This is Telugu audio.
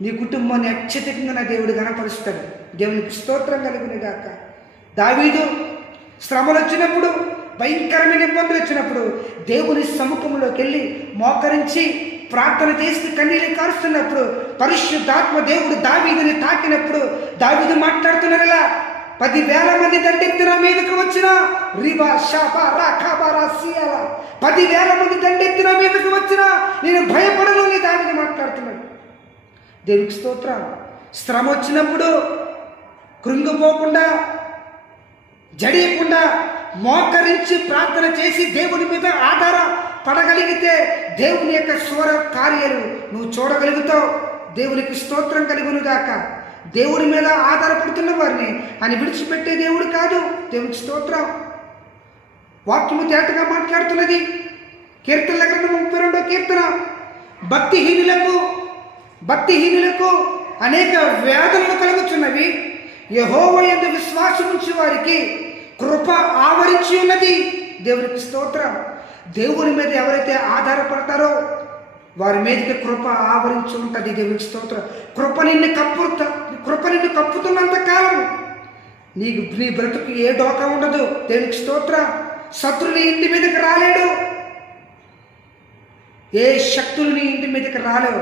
నీ కుటుంబాన్ని అత్యధికంగా నా దేవుడు గణపరుస్తాడు. దేవునికి స్తోత్రం కలుగునుగాక. దావీదు శ్రమలు వచ్చినప్పుడు, భయంకరమైన ఇబ్బందులు వచ్చినప్పుడు దేవుని సముఖంలోకి వెళ్ళి మోకరించి ప్రార్థన చేసి కన్నీళ్ళు కారుస్తున్నప్పుడు పరిశుద్ధాత్మ దేవుడు దావీదుని తాకినప్పుడు దావీదు మాట్లాడుతున్నారులా, 10,000 మంది దండెత్తిన మీదకు వచ్చిన రిబా షాబా రాఖాబారా సియాల 10,000 మంది దండెత్తిన మీదకు వచ్చిన నేను భయపడను అని దావీదు మాట్లాడుతున్నాడు. దేవునికి స్తోత్రం. శ్రమ వచ్చినప్పుడు కృంగిపోకుండా, జడియకుండా మోకరించి ప్రార్థన చేసి దేవుని మీద ఆధారపడగలిగితే దేవుని యొక్క స్వర కార్యాలు నువ్వు చూడగలుగుతావు. దేవునికి స్తోత్రం కలుగునుగాక. దేవుడి మీద ఆధారపడుతున్న వారిని ఆయన విడిచిపెట్టే దేవుడు కాదు. దేవునికి స్తోత్రం. వాక్యము తేటగా మాట్లాడుతున్నది. కీర్తనల గ్రంథం 32వ కీర్తన, భక్తిహీనులకు అనేక వేదనలు కలుగుతున్నవి, యెహోవా యందు విశ్వాసం ఉంచే వారికి కృప ఆవరించి ఉన్నది. దేవునికి స్తోత్రం. దేవుని మీద ఎవరైతే ఆధారపడతారో వారి మీదకి కృప ఆవరించి ఉంటుంది. దేవునికి స్తోత్రం. కృప నిన్ను కప్పుతున్నంత కాలం నీ బ్రతుకు ఏ డోకా ఉండదు. దేవునికి స్తోత్రం. శత్రుని ఇంటి మీదకి రాలేడు, ఏ శక్తులు నీ ఇంటి మీదకి రాలేవు.